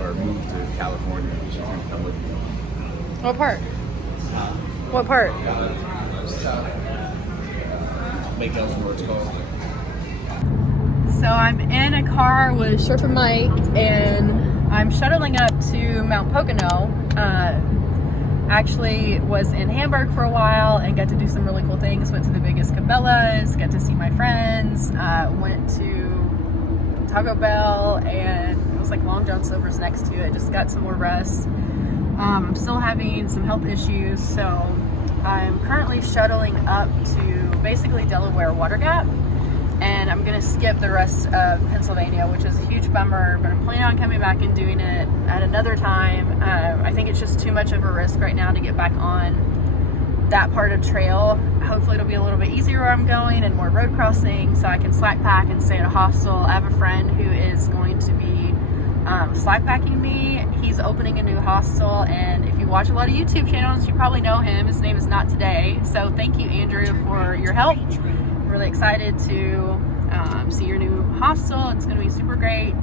or move to California. She's gonna come with me. What part? What part? Make up where it's called. So I'm in a car with Sherpa Mike, and I'm shuttling up to Mount Pocono. Actually was in Hamburg for a while and got to do some really cool things. Went to the biggest Cabela's, got to see my friends, went to Taco Bell, and it was like Long John Silver's next to it. Just got some more rest. I'm still having some health issues, so I'm currently shuttling up to basically Delaware Water Gap, and I'm gonna skip the rest of Pennsylvania, which is a huge bummer, but I'm planning on coming back and doing it at another time. I think it's just too much of a risk right now to get back on that part of trail. Hopefully it'll be a little bit easier where I'm going and more road crossing, so I can slack pack and stay at a hostel. I have a friend who is going to be slack packing me. He's opening a new hostel, and if you watch a lot of YouTube channels, you probably know him. His name is Not Today. So thank you, Andrew, for your help. I'm really excited to see your new hostel. It's going to be super great,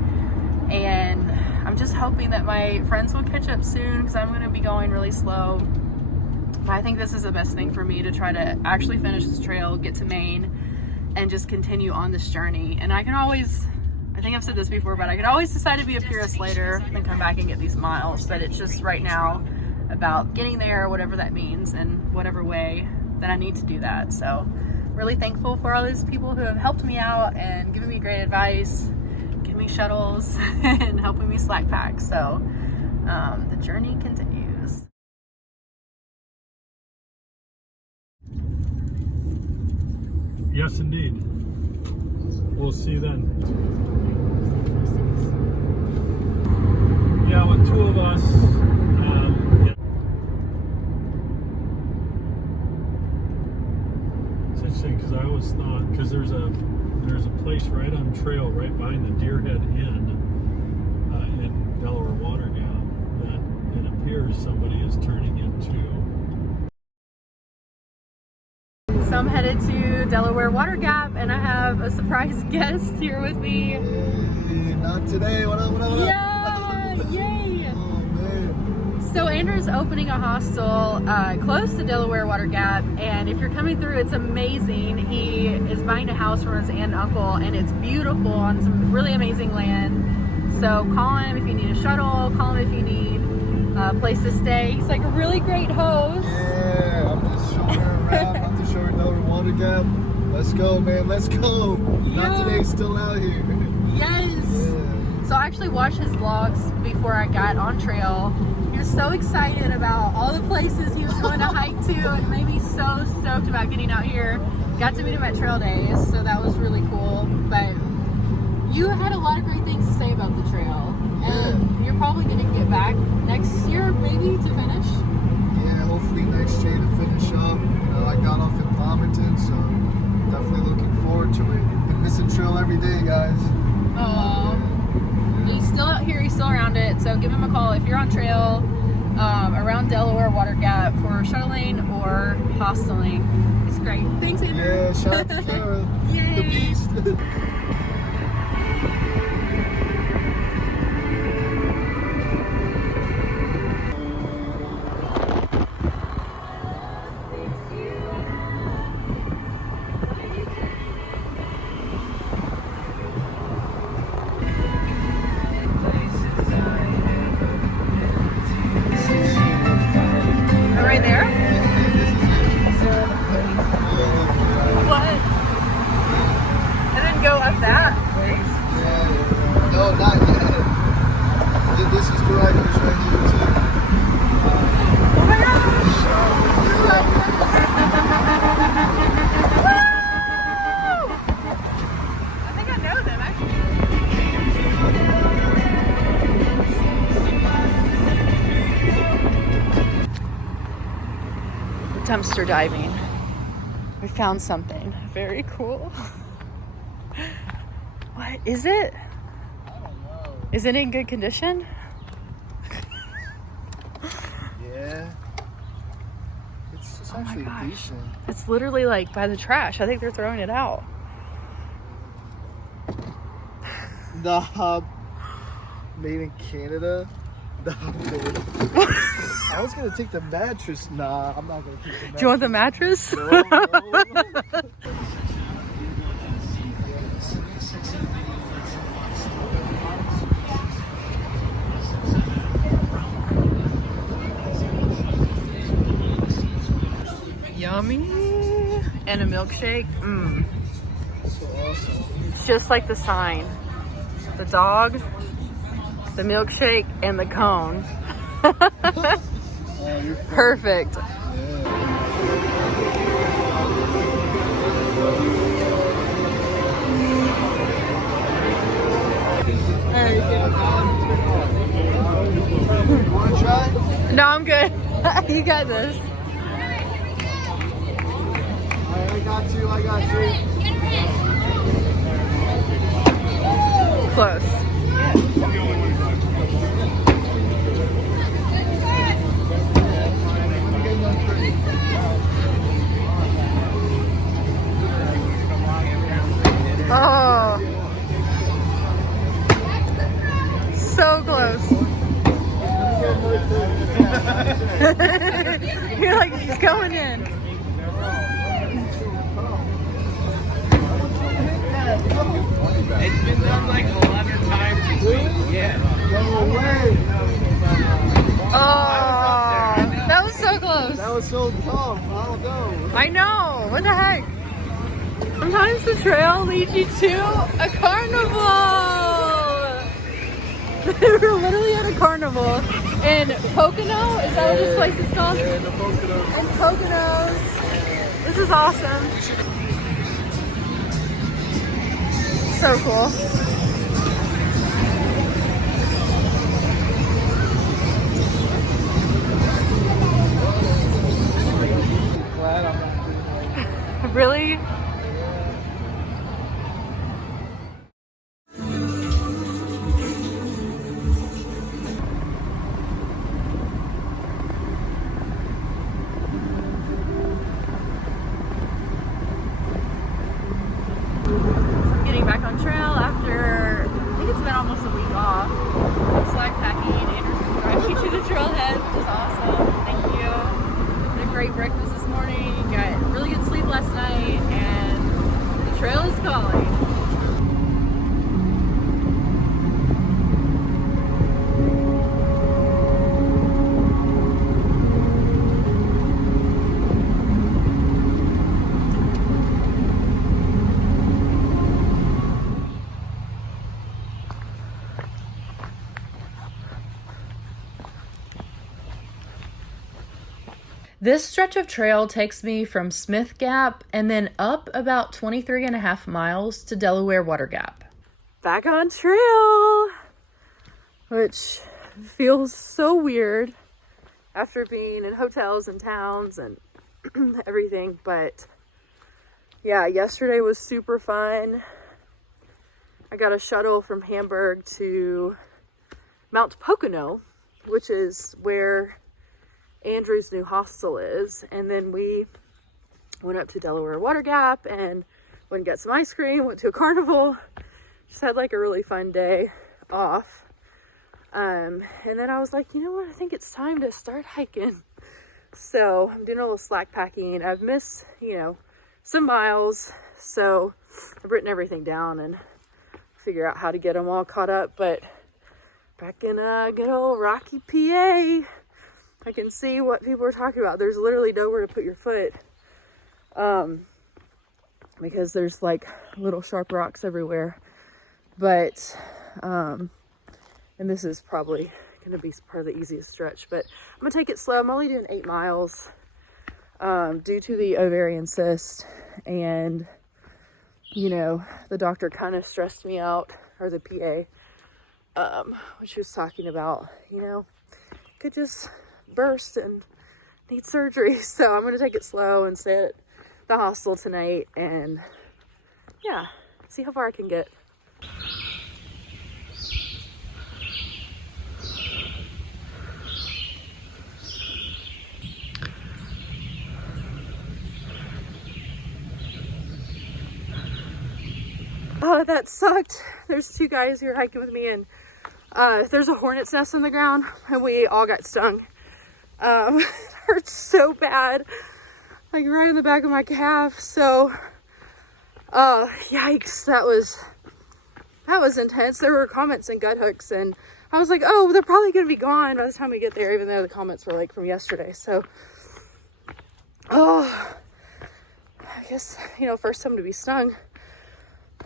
and I'm just hoping that my friends will catch up soon because I'm going to be going really slow. But I think this is the best thing for me to try to actually finish this trail, get to Maine, and just continue on this journey. And I can always, I think I've said this before, but I could always decide to be a purist later and then come back and get these miles. But it's just right now about getting there, whatever that means, and whatever way that I need to do that. So really thankful for all these people who have helped me out and given me great advice, giving me shuttles, and helping me slack pack. So the journey continues. Yes, indeed. We'll see you then. Yeah, with two of us. Yeah. It's interesting because I always thought, because there's a place right on trail right behind the Deerhead Inn in Delaware Water Gap that it appears somebody is turning into. So I'm headed to Delaware Water Gap, and I have a surprise guest here with me. Hey, not today. What up, what up, what up? Yeah, yay! Oh, man. So Andrew's opening a hostel close to Delaware Water Gap, and if you're coming through, it's amazing. He is buying a house from his aunt and uncle, and it's beautiful on some really amazing land. So call him if you need a shuttle, call him if you need a place to stay. He's like a really great host. Yeah, I'm just showing her around. I'm just showing her Delaware Water Gap. Let's go, man. Let's go. Yeah. Not today, still out here. Yes. Yeah. So I actually watched his vlogs before I got on trail. He was so excited about all the places he was going to hike to, and made me so stoked about getting out here. Got to meet him at trail days, so that was really cool. But you had a lot of great things to say about the trail, and you're probably going to get back next year maybe to finish. Yeah, hopefully next year to finish up. You know, I got off in Palmerton, so definitely looking forward to it. Been missing trail every day, guys. Oh, he's still out here, he's still around it, so give him a call if you're on trail around Delaware Water Gap for shuttling or hosteling. It's great. Thanks, Andrew. Yeah, shout out to Kara, Yay. the beast. Right there? What? And then go up that way? Yeah. No, not yet. This is the right place right here, too. Oh my gosh! I think I know them, actually. Dumpster diving. We found something very cool. What is it? I don't know. Is it in good condition? Yeah. It's Oh my actually gosh. decent. It's literally like by the trash. I think they're throwing it out. made in Canada. Nah, dude. I was gonna take the mattress. Nah, I'm not gonna take the mattress. Do you want the mattress? No, no. Yummy. And a milkshake. Mmm. So awesome. It's just like the sign. The dog, the milkshake, and the cone. Oh, you're fun. Perfect. Hey, you wanna try? No, I'm good. You got this. I got you. Close. Oh, so close. You're like, he's going in. It's been done like 11 times this week. Yeah. No way. Oh, that was so close. That was so tough. I don't know. I know. What the heck? Sometimes the trail leads you to a carnival. We're literally at a carnival in Pocono. Is that what this place is called? Yeah, the Poconos. In Poconos. This is awesome. So cool. Glad I'm not doing that. Really? Getting back on trail after, I think it's been almost a week off. Slack packing. Andrew's been driving me to the trailhead, which is awesome. Thank you. Had a great breakfast this morning. Got really good sleep last night, and the trail is calling. This stretch of trail takes me from Smith Gap and then up about 23.5 miles to Delaware Water Gap. Back on trail, which feels so weird after being in hotels and towns and everything. But yeah, yesterday was super fun. I got a shuttle from Hamburg to Mount Pocono, which is where Andrew's new hostel is, and then we went up to Delaware Water Gap and went and got some ice cream, went to a carnival, just had like a really fun day off. And then I was like, you know what, I think it's time to start hiking. So I'm doing a little slack packing. I've missed, some miles, so I've written everything down and figure out how to get them all caught up. But back in good old Rocky, PA, I can see what people are talking about. There's literally nowhere to put your foot. Because there's like little sharp rocks everywhere. But, and this is probably going to be part of the easiest stretch. But I'm going to take it slow. I'm only doing 8 miles due to the ovarian cyst. And, the doctor kind of stressed me out, or the PA, when she was talking about, could just burst and need surgery. So I'm going to take it slow and stay at the hostel tonight and see how far I can get. Oh, that sucked. There's 2 guys who are hiking with me, and There's a hornet's nest on the ground and we all got stung. It hurts so bad, like right in the back of my calf. So, yikes, that was intense. There were comments and gut hooks, and I was like, oh, they're probably gonna be gone by the time we get there, even though the comments were like from yesterday. So, oh, I guess, you know, first time to be stung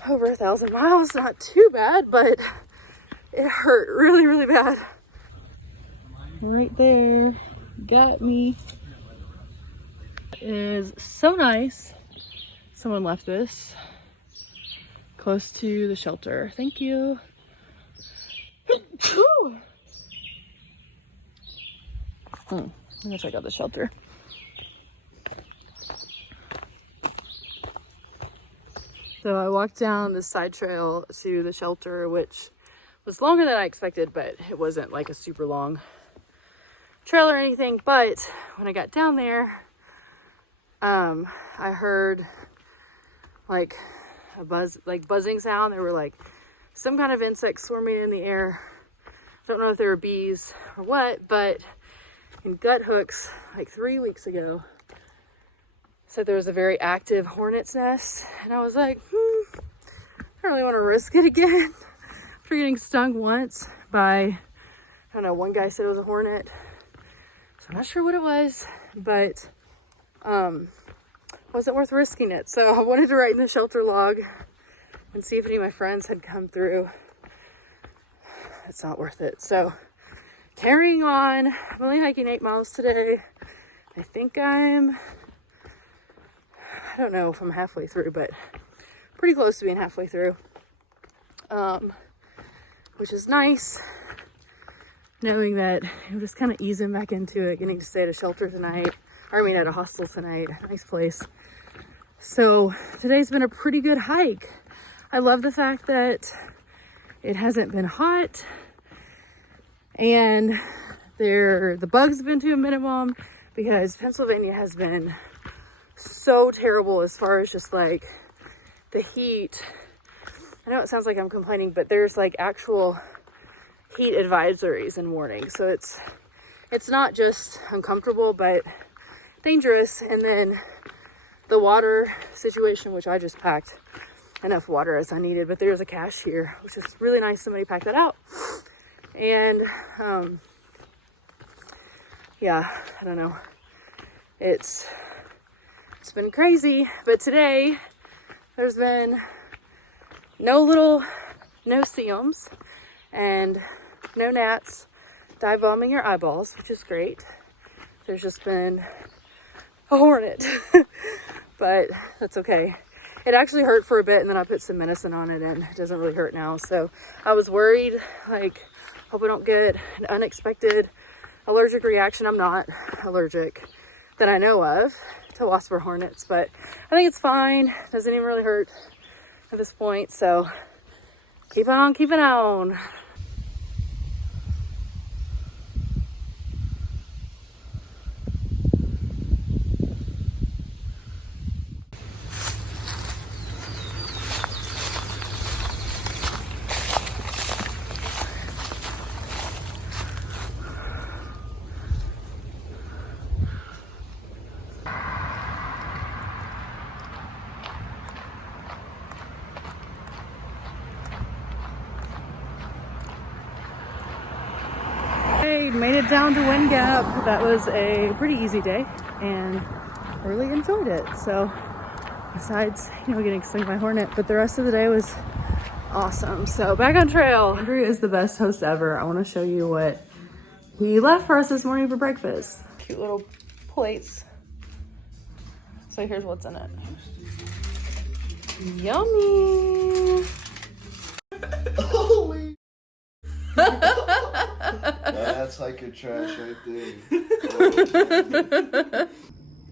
over 1,000 miles, not too bad, but it hurt really, really bad. Right there, got me. It is so nice. Someone left this close to the shelter. Thank you. I'm gonna check out the shelter. So I walked down this side trail to the shelter, which was longer than I expected, but it wasn't like a super long trail or anything. But when I got down there, I heard like a buzzing sound. There were like some kind of insects swarming in the air. I don't know if they were bees or what, but in gut hooks like 3 weeks ago, said there was a very active hornet's nest, and I was like, I don't really want to risk it again after getting stung once by, I don't know, one guy said it was a hornet, so I'm not sure what it was, but wasn't worth risking it. So I wanted to write in the shelter log and see if any of my friends had come through. It's not worth it. So carrying on. I'm only hiking 8 miles today. I think I don't know if I'm halfway through, but pretty close to being halfway through, which is nice, knowing that I'm just kind of easing back into it, getting to stay at a shelter tonight, or I mean at a hostel tonight. Nice place. So today's been a pretty good hike. I love the fact that it hasn't been hot, and the bugs have been to a minimum, because Pennsylvania has been so terrible as far as just like the heat. I know it sounds like I'm complaining, but there's like actual heat advisories and warnings. So it's not just uncomfortable, but dangerous. And then the water situation, which I just packed enough water as I needed, but there's a cache here, which is really nice. Somebody packed that out. And yeah, I don't know. It's been crazy, but today there's been no seums and no gnats dive bombing your eyeballs, which is great. There's just been a hornet, but that's okay. It actually hurt for a bit, and then I put some medicine on it, and it doesn't really hurt now. So I was worried, like, hope I don't get an unexpected allergic reaction. I'm not allergic that I know of to wasps or hornets, but I think it's fine. Doesn't even really hurt at this point. So keep on keeping on. Made it down to Wind Gap. That was a pretty easy day and really enjoyed it. So besides, getting stung by hornet, but the rest of the day was awesome. So back on trail. Andrew is the best host ever. I want to show you what he left for us this morning for breakfast. Cute little plates. So here's what's in it. Yummy. Holy. That's like a trash right there.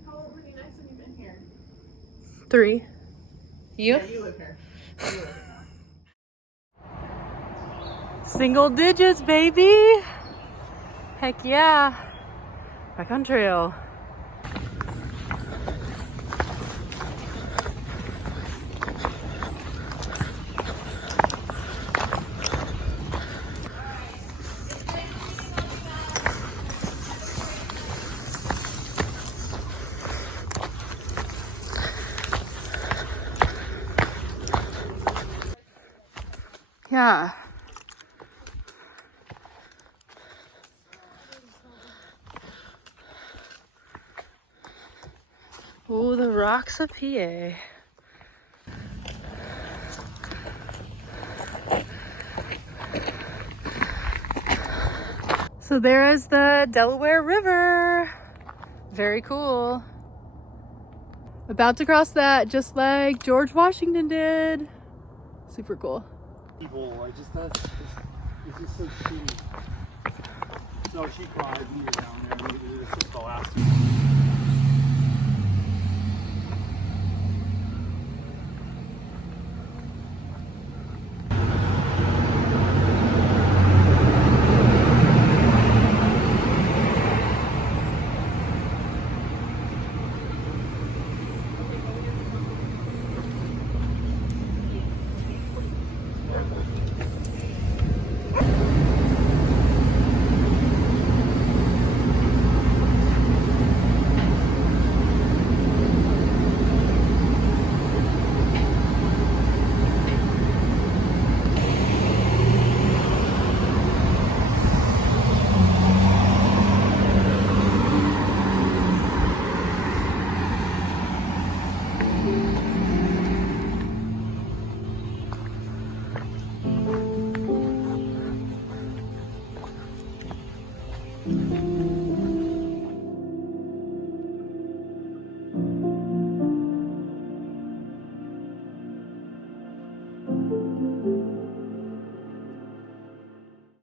How old were you next when you've been here? 3. You? Yeah, you live here. Single digits, baby. Heck yeah. Back on trail. Yeah. Oh, the rocks up here. So there is the Delaware River. Very cool. About to cross that just like George Washington did. Super cool. It's just so shitty. So she cried when you were down there. It was just the last